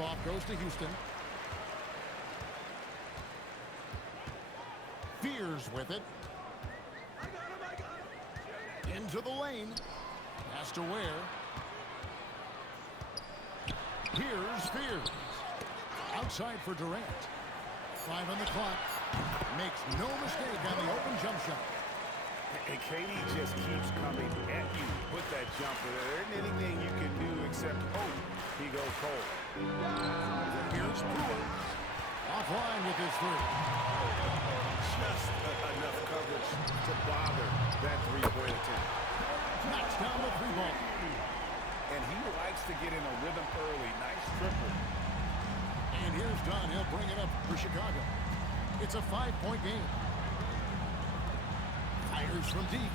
Tip-off goes to Houston. Fears with it. Into the lane. Pass to Ware. Here's Fears. Outside for Durant. 5 on the clock. Makes no mistake on the open jump shot. And KD just keeps coming at you with that jumper. There isn't anything you can do except hope he goes cold. Here's Brewer. Offline with his three. Just enough coverage to bother that three-point attempt. Knocks down the three ball. And he likes to get in a rhythm early. Nice triple. And here's Dunn. He'll bring it up for Chicago. It's a 5-point game. Fires from deep.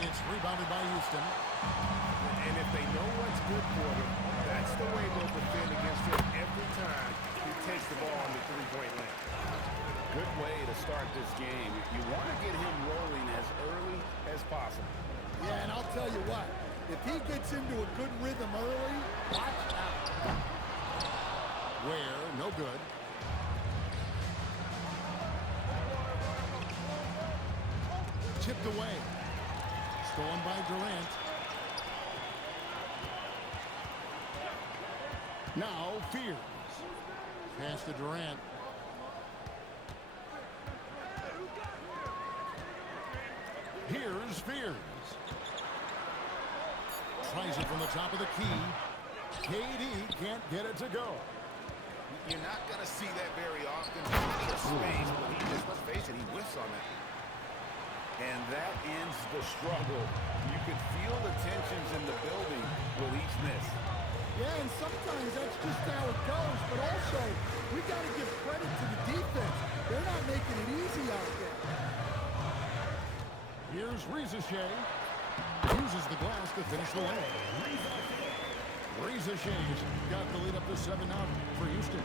It's rebounded by Houston. And if they know what's good for them, that's the way they'll defend against him every time he takes the ball on the three-point line. Good way to start this game. You want to get him rolling as early as possible. Yeah, and I'll tell you what. If he gets into a good rhythm early, watch out. Ware, no good. Tipped away. Stolen by Durant. Now Fears. Pass to Durant. Here's Fears. Tries it from the top of the key. KD can't get it to go. You're not going to see that very often. Space, but let's face it, he whiffs on that. And that ends the struggle. You could feel the tensions in the building with each miss. Yeah, and sometimes that's just how it goes. But also, we got to give credit to the defense. They're not making it easy out there. Here's Rizashea. Uses the glass to finish the lane. Rizashea's got the lead up to 7 now for Houston.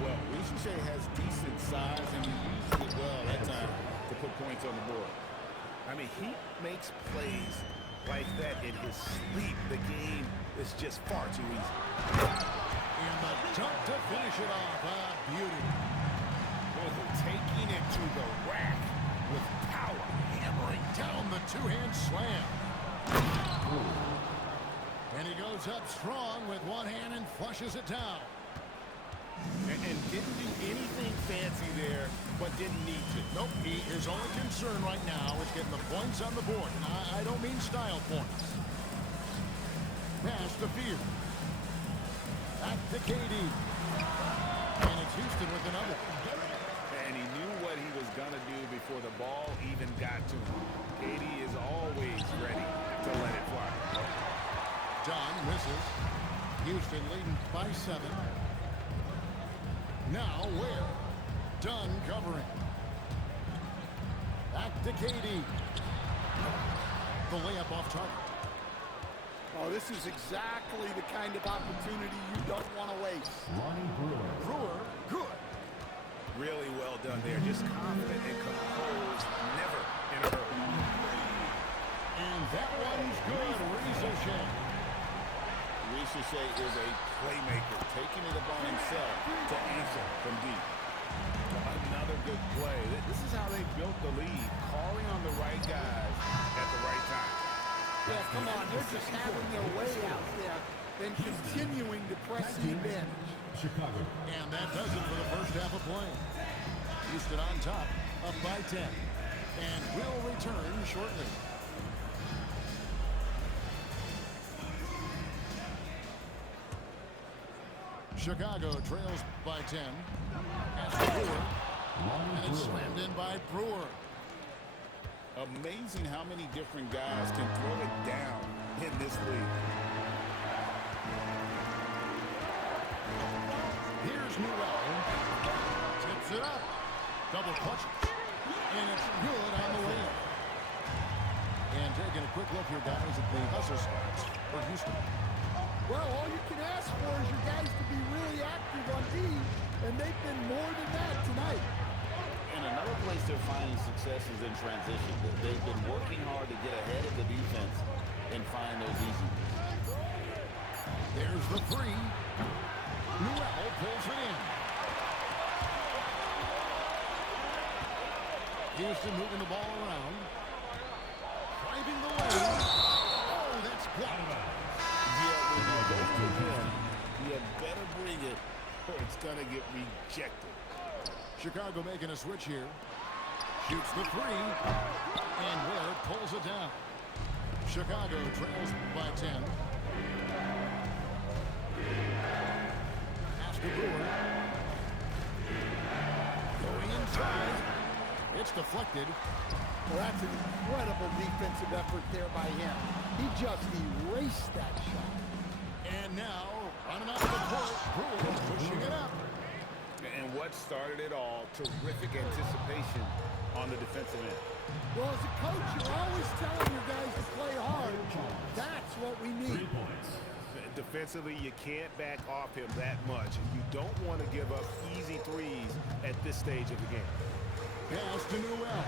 Well, Rizashea has decent size, and he uses it well that time to put points on the board. I mean, he makes plays like that in his sleep. The game is just far too easy. And the dunk to finish it off. Beauty. Oh, taking it to the rack with power. Hammering down the two-hand slam. And he goes up strong with one hand and flushes it down. And didn't do anything fancy there, but didn't need to. Nope, his only concern right now is getting the points on the board. And I don't mean style points. Pass to Fears. Back to KD. And it's Houston with another. And he knew what he was going to do before the ball even got to him. KD is always ready to let it fly. Dunn misses. Houston leading by 7. Now Ware. Dunn covering. Back to KD. The layup off target. Oh, this is exactly the kind of opportunity you don't want to waste. Brewer, good. Really well done there. Just confident and composed. Never in a hurry. And that one's good. Rizashea. Rizashea is a playmaker, taking it upon himself to answer from deep. Another good play. This is how they built the lead, calling on the right guys at the right time. Yeah, come on. They're just having their way out there and continuing to press the advantage. Chicago. And that does it for the first half of play. Houston on top, up by 10. And will return shortly. Chicago trails by 10. Pass to Brewer. And it's slammed in by Brewer. Amazing how many different guys can throw it down in this league. Here's Newell. Tips it up. Double clutches. And it's good on the way. And taking a quick look here, guys, at the hustle stats for Houston. Well, all you can ask for is your guys to be really active on D, and they've been more than that tonight. And another place they're finding success is in transition. They've been working hard to get ahead of the defense and find those easy ones. There's the three. Newell pulls it in. Houston moving the ball around. Driving the lane. Oh, that's blocked. Yeah, when you go to him, you better bring it or it's going to get rejected. Chicago making a switch here. Shoots the three. And Ware pulls it down. Chicago trails by 10. Pass to Brewer. Going inside. It's deflected. Well, that's an incredible defensive effort there by him. He just erased that shot. And now, running out of the court, Brewer pushing it up. And what started it all, terrific anticipation on the defensive end. Well, as a coach, you're always telling your guys to play hard. That's what we need. Defensively, you can't back off him that much. And you don't want to give up easy threes at this stage of the game. Pass to Newell.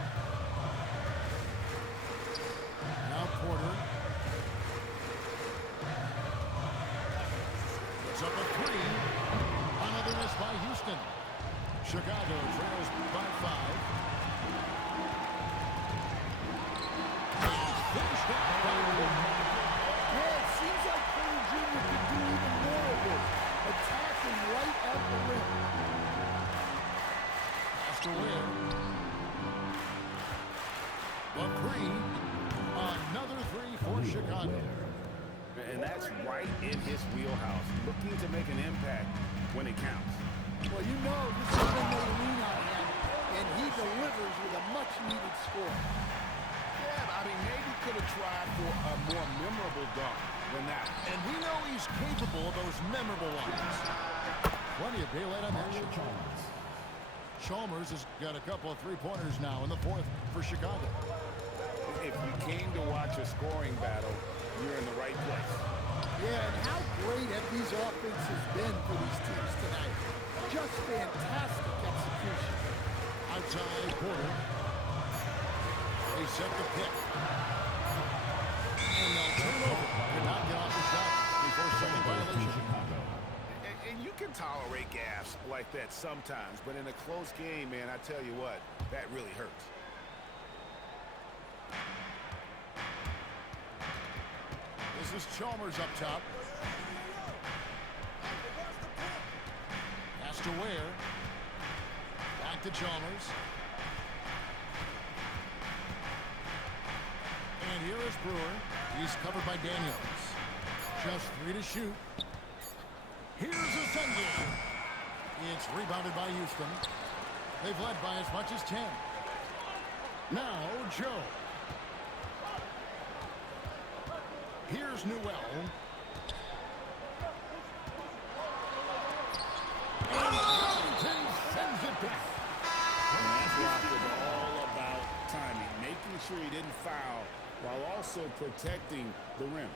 Now Porter. Puts up a three. Another miss by Houston. Chicago trails by 5. And finished up by Yeah, it seems like Porter Jr. could do even more of this. Attacking right at the rim. Pass to Ware. A three. Another three for Chicago. And that's right in his wheelhouse, looking to make an impact when it counts. Well, you know this is when they lean on him, and he delivers with a much-needed score. Yeah, I mean, maybe could have tried for a more memorable dunk than that. And we know he's capable of those memorable ones. Plenty of daylight on that. Chalmers has got a couple of three-pointers now in the fourth for Chicago. If you came to watch a scoring battle, you're in the right place. Yeah, and how great have these offenses been for these teams tonight? Just fantastic execution. Outside Porter. They set the pick. And they'll turn over. Did not get off the shot before second violation. And you can tolerate gaffes like that sometimes, but in a close game, man, I tell you what, that really hurts. This is Chalmers up top. Pass to Ware. Back to Chalmers. And here is Brewer. He's covered by Daniels. Just 3 to shoot. Here's a Sunday. It's rebounded by Houston. They've led by as much as 10. Now Joe. Here's Newell. And Washington sends it back. And that's what it was all about timing, making sure he didn't foul while also protecting the rim.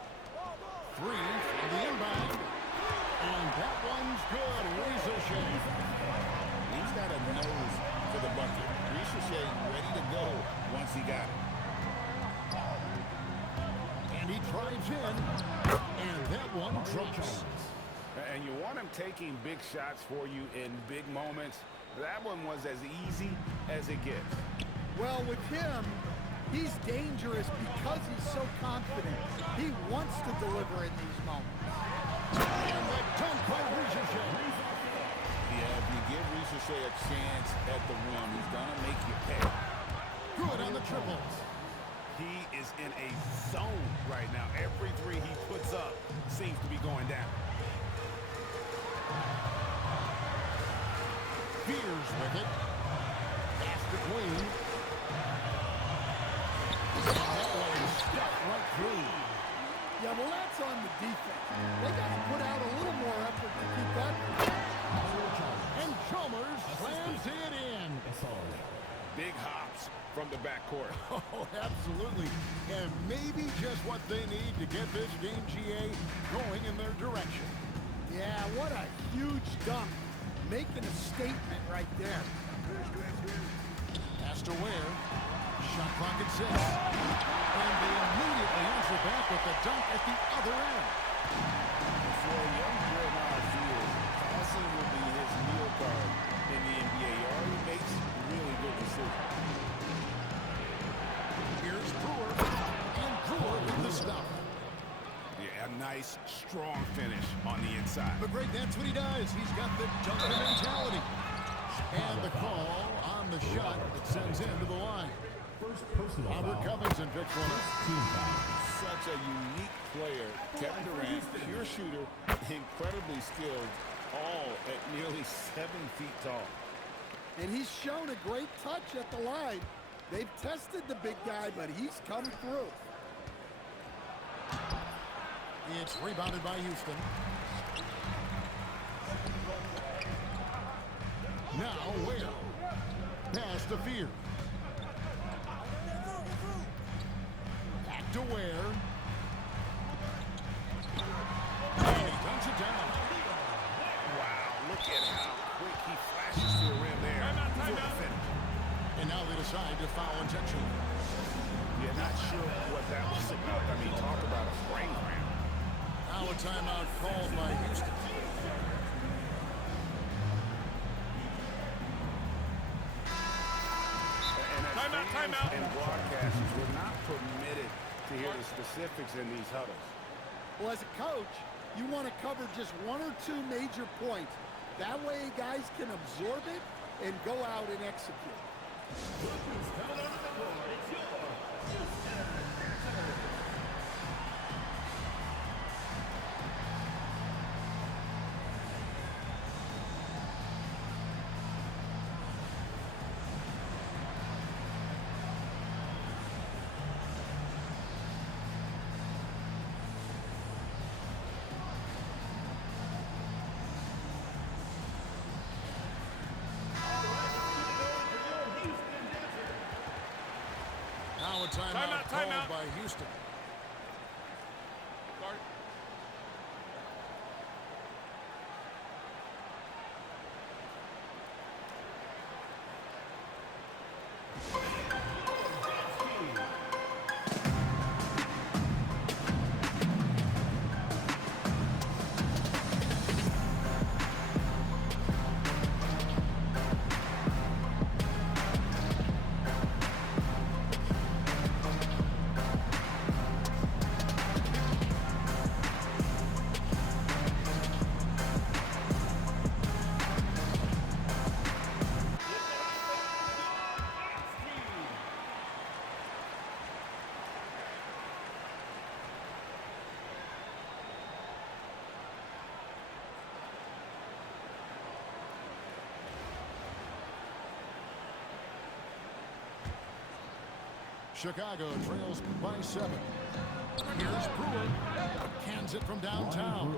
3 for the inbound. And that one's good. Ricochet. He's got a nose for the bucket. Ricochet ready to go once he got it. And he drives in. And that one drops. And you want him taking big shots for you in big moments. That one was as easy as it gets. Well, with him, he's dangerous because he's so confident. He wants to deliver in these moments. And the dunk by Ricochet. Yeah, if you give Ricochet a chance at the rim, he's going to make you pay. Good on the triples. He is in a zone right now. Every three he puts up seems to be going down. Fears with it. Pass to Queen. And that one stuck right through. Yeah, well, that's on the defense. They got to put out a little more effort to keep that. And Chalmers slams it in. Big hops from the backcourt. Oh, absolutely. And maybe just what they need to get this game, GA, going in their direction. Yeah, what a huge dunk. Making a statement right there. Pass to Ware. Shot clock at 6. And they immediately answer back with the dunk at the other end. Well, young Jeremiah feels passing will be his meal card in the NBA. He already makes really good decisions. Here's Brewer. And Brewer with the stop. Yeah, a nice, strong finish on the inside. But Greg, that's what he does. He's got the dunker mentality. And the call on the shot that sends him to the line. Robert Covington picks one up. Such a unique player. Kevin Durant, pure shooter, incredibly skilled, all at nearly 7 feet tall. And he's shown a great touch at the line. They've tested the big guy, but he's come through. It's rebounded by Houston. Now Ware. Pass to Fear. Back to Ware. And he dunks it down. Wow, look at how quick he flashes to the rim there. And now they decide to foul intentionally. You're not sure what that was about. I mean, talk about a brain cramp. Now a timeout called by Houston. Timeout. And broadcasters were not permitted to hear the specifics in these huddles. Well, as a coach, you want to cover just 1 or 2 major points. That way guys can absorb it and go out and execute. Now a timeout called by Houston. Chicago trails by 7. Here's Brewer. Cans it from downtown.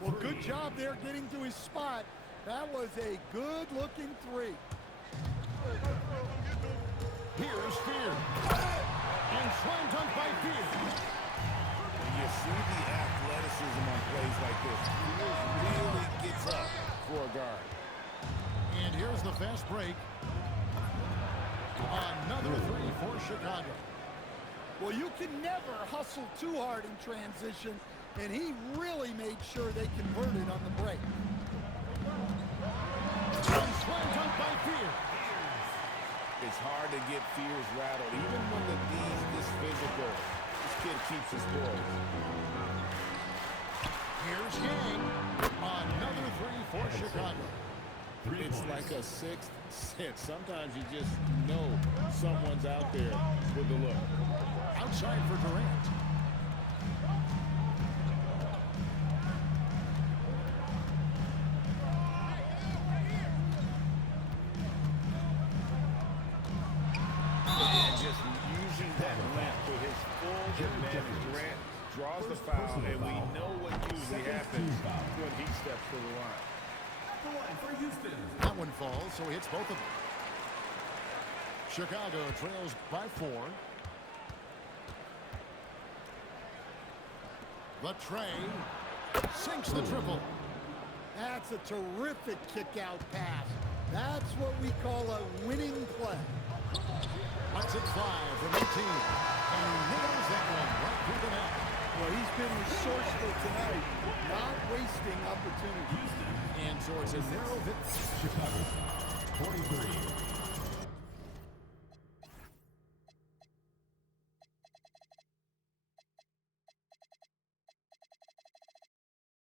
Well, good job there getting to his spot. That was a good-looking 3. Here's Fear. And slam dunk by Fear. You see the athleticism on plays like this. He really gets up for a guard. And here's the fast break. Another 3 for Chicago. Well, you can never hustle too hard in transition, and he really made sure they converted on the break. And slam dunk by Fear. It's hard to get Fears rattled. Even when the D's this physical, this kid keeps his poise. Here's Yang. Another 3 for Chicago. It's like a sixth sense. Sometimes you just know someone's out there with the look. Outside for Durant. And just using that length to his full advantage. Durant draws the foul, and we know what usually happens when he steps to the line. That one falls, so he hits both of them. Chicago trails by 4. The tray sinks the triple. That's a terrific kick-out pass. That's what we call a winning play. Lets it fly from 18. And he nails that one right through the net. Well, he's been resourceful tonight, not wasting opportunities. And so it's a narrow hit. Chicago, 43.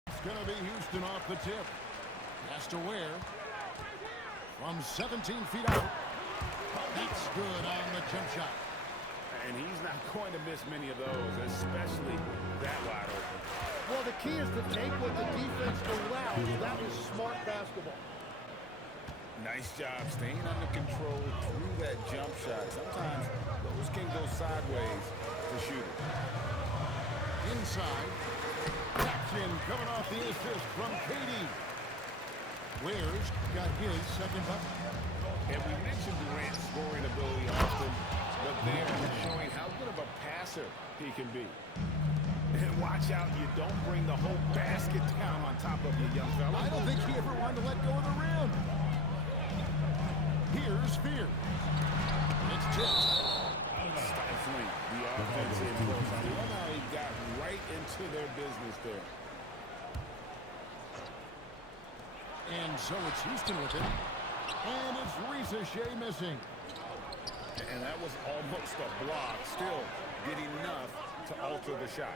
It's going to be Houston off the tip. Has to wear. From 17 feet out. That's good on the jump shot. And he's not going to miss many of those, especially that wide open. Well, the key is to take what the defense allows. That was smart basketball. Nice job staying under control through that jump shot. Sometimes those can go sideways to shoot it. Inside. Taps in, coming off the assist from KD. Ware's got his second bucket. And we mentioned Durant's scoring ability often, but they're showing how good of a passer he can be. And watch out, you don't bring the whole basket down on top of you, young fella. I don't think he ever wanted to let go of the rim. Here's Fear. It's tipped. Stifling the offensive close. I love how he got right into their business there. And so it's Houston with it. And it's Ricochet missing. And that was almost a block. Still getting enough to alter the shot.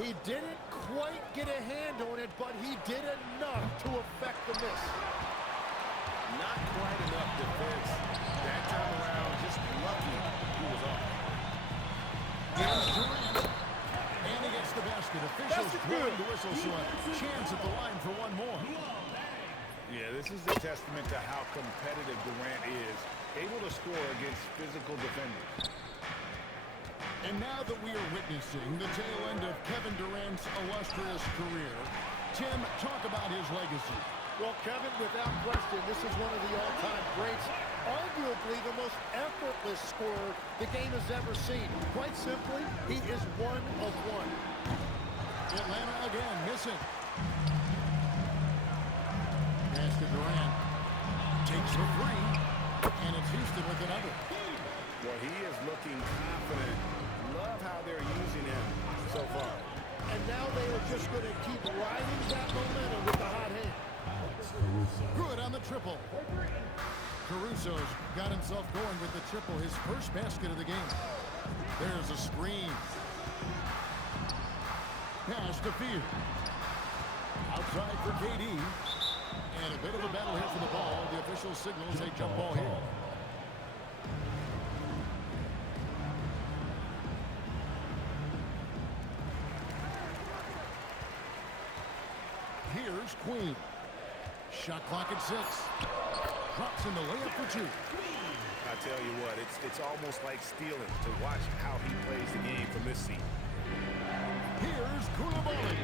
He didn't quite get a hand on it, but he did enough to affect the miss. Not quite enough defense. That time around, just lucky he was off. Here's Durant. And he gets the basket. Officials blowing the whistle, so a chance at the line for one more. Yeah, this is a testament to how competitive Durant is, able to score against physical defenders. And now that we are witnessing the tail end of Kevin Durant's illustrious career, Tim, talk about his legacy. Well, Kevin, without question, this is one of the all-time greats. Arguably the most effortless scorer the game has ever seen. Quite simply, he is one of one. Atlanta again missing. Pass to Durant. Takes the three. And it's Houston with another. Well, he is looking confident. Love how they're using him so far. And now they are just going to keep riding that momentum with the hot hand. Good on the triple. Caruso's got himself going with the triple, his first basket of the game. There's a screen. Pass to Fear. Outside for KD. And a bit of a battle here for the ball. The official signals a jump ball here. Here's Queen. Shot clock at 6. Drops in the layup for 2. I tell you what, it's almost like stealing to watch how he plays the game from this seat. Here's Koulibaly.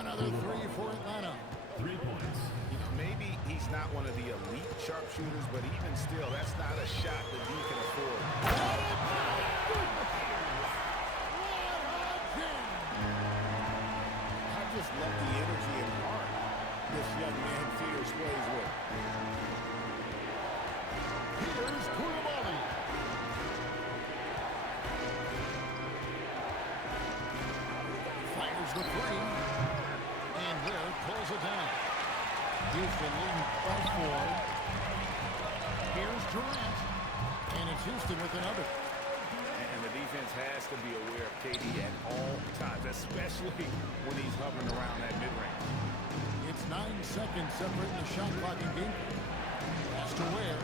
Another 3 for Atlanta. 3 points. You know, maybe he's not one of the elite sharpshooters, but even still, that's not a shot that he can afford. I just love the energy and heart this young man Fears plays with. Here's Koulibaly. Fires the 3. And Ware pulls it down. Houston leading by 4. Here's Durant. And it's Houston with another. And the defense has to be aware of KD at all times, especially when he's hovering around that mid-range. It's 9 seconds separating the shot clock and game. Pass to Ware.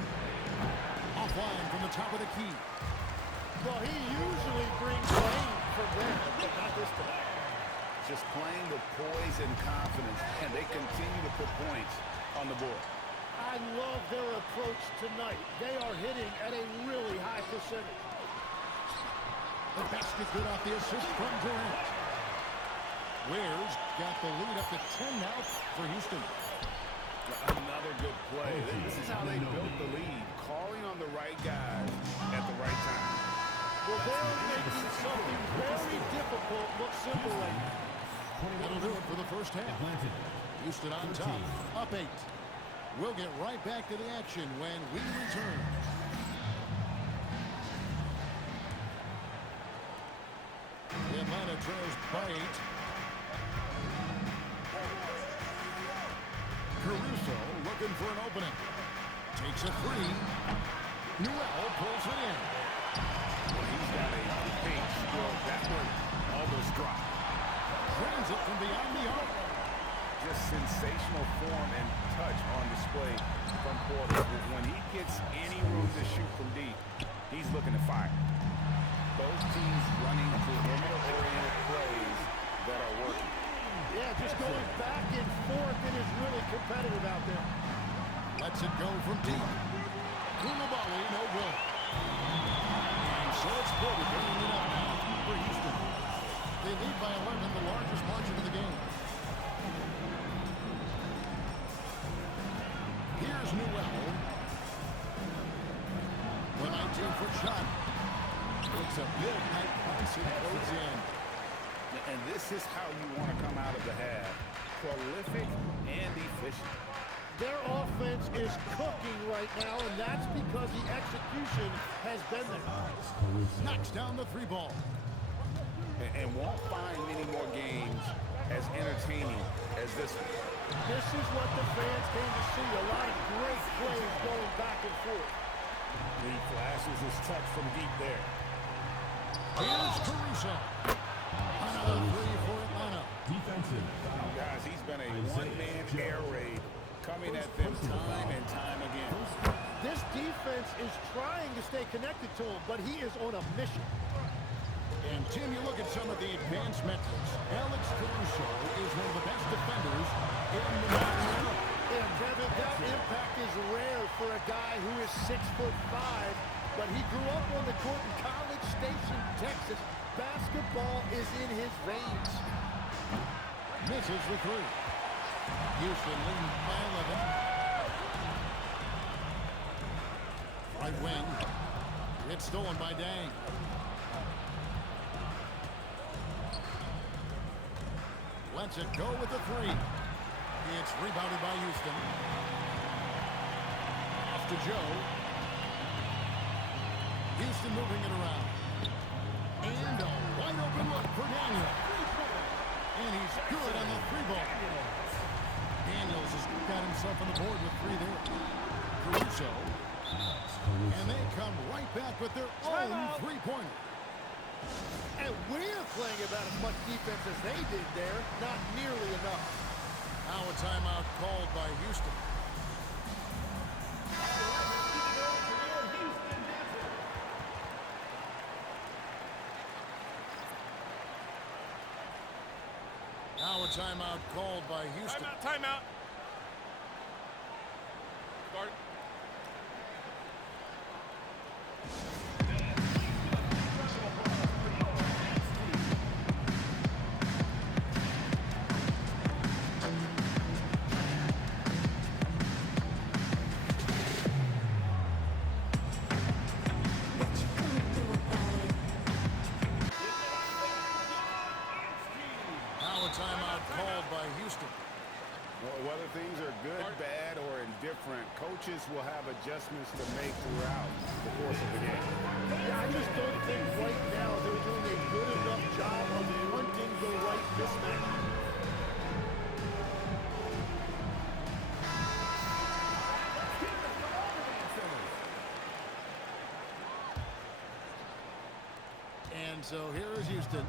Offline from the top of the key. Well, he usually brings rain from there, but not this time. Just playing with poise and confidence, and they continue to put points on the board. I love their approach tonight. They are hitting at a really high percentage. The basket good off the assist from Durant. Ware's got the lead up to 10 now for Houston. Another good play. This is how they built the lead, calling on the right guys at the right time. Well, they're making something very difficult look simple right now. That'll do it for the first half. Houston on top, up 8. We'll get right back to the action when we return. The Atlanta trails by 8. Caruso looking for an opening. Takes a three. Newell pulls it in. Well, he's got a big stroke. That one almost dropped. Drains it from beyond the arc. Just sensational form and touch on display from Porter. When he gets any room to shoot from deep, he's looking to fire. Both teams running perimeter-oriented plays that are working. Yeah, just going back and forth. It is really competitive out there. Lets it go from deep. Koulibaly, no good. And so it's Porter bringing it up now for Houston. They lead by 11, the largest margin of the game. Here's Newell. The 19-foot shot. It's a big high pass and goes in. And this is how you want to come out of the half. Prolific and efficient. Their offense is cooking right now, and that's because the execution has been there. Knocks down the three ball. And won't find many more games as entertaining as this one. This is what the fans came to see. A lot of great plays going back and forth. He flashes his touch from deep there. Here's Caruso. Another three for Atlanta. Defensive foul. Guys, he's been a one-man air raid coming at them time and time again. This defense is trying to stay connected to him, but he is on a mission. And, Tim, you look at some of the advanced metrics. Alex Caruso is one of the best defenders in the modern era. And, Kevin, that impact is rare for a guy who is 6'5", but he grew up on the court in College Station, Texas. Basketball is in his veins. Misses the three. Houston leading by 11. Right wing. It's stolen by Dang. Lets it go with the three. It's rebounded by Houston. Off to Joe. Houston moving it around. And a wide open look for Daniel. And he's good on the three ball. Daniels has got himself on the board with three there. Caruso. And they come right back with their own three-pointer. And we're playing about as much defense as they did there. Not nearly enough. Now a timeout called by Houston. Now a timeout called by Houston. Timeout. Guard. Timeout called by Houston. Well, whether things are good, bad, or indifferent, coaches will have adjustments to make throughout the course of the game. Yeah, I just don't think right now they're doing a good enough job of hunting the right mismatch. And so here is Houston.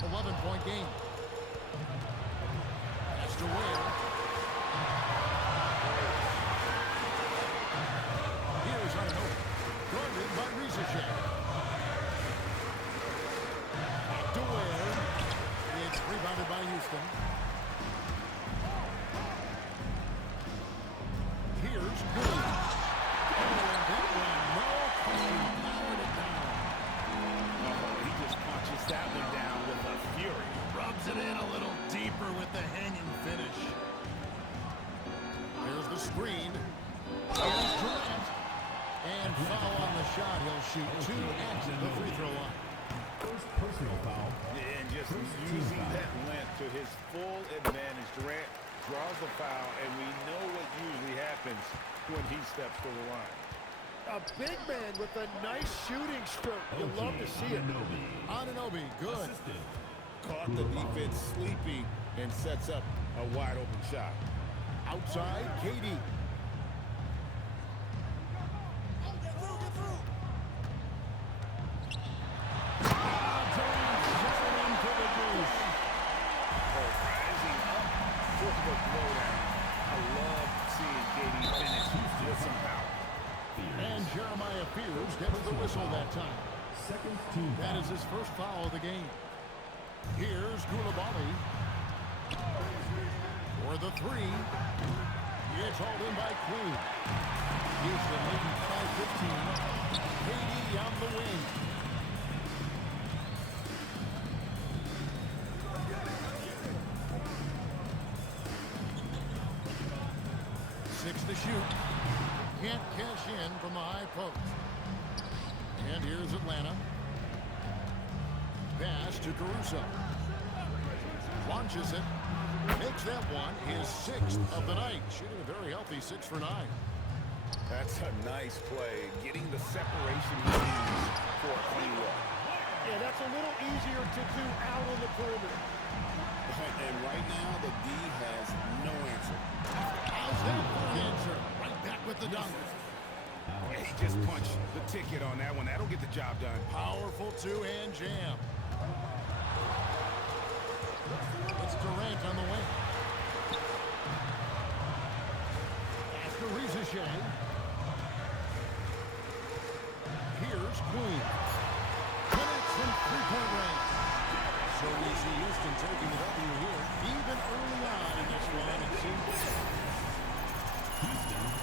11-point game. To win. Here's Arnold. Guarded by Ricochet. Back to Ware. It's rebounded by Houston. Here's Green. And that one, no question, powered it down. Oh, he just punches that one down with a fury. Rubs it in a little deeper with the hanging finish. There's the screen. Here's Durant. And foul on the shot. He'll shoot two at the free throw line. First personal foul. And just using that length to his full advantage. Durant draws the foul, and we know what usually happens when he steps to the line. A big man with a nice shooting stroke. You love to see it. Anunoby, good. Assistant. caught the defense sleeping and sets up a wide open shot. Outside, KD. Rising up, footwork throwdown. I love seeing KD finish with some power. And Jeremiah Fears gets the whistle that time. Second team. That is his first foul of the game. Here's Koulibaly for the three. It's hauled in by Queen. Houston leading 5-15. KD on the wing. Six to shoot. Can't cash in from the high post. And here's Atlanta. Pass to Caruso. Launches it. Makes that one his sixth of the night. Shooting a very healthy 6 for 9. That's a nice play. Getting the separation he needs for a clean look. Yeah, that's a little easier to do out on the perimeter. And right now, the D has no answer. How's that for an answer? Right back with the dunk. He just punched the ticket on that one. That'll get the job done. Powerful two-hand jam. It's Durant on the wing. After Ricochet. Here's Queen. Connects from three-point range. So we see Houston taking the W here. Even early on in this one, it seems. Houston.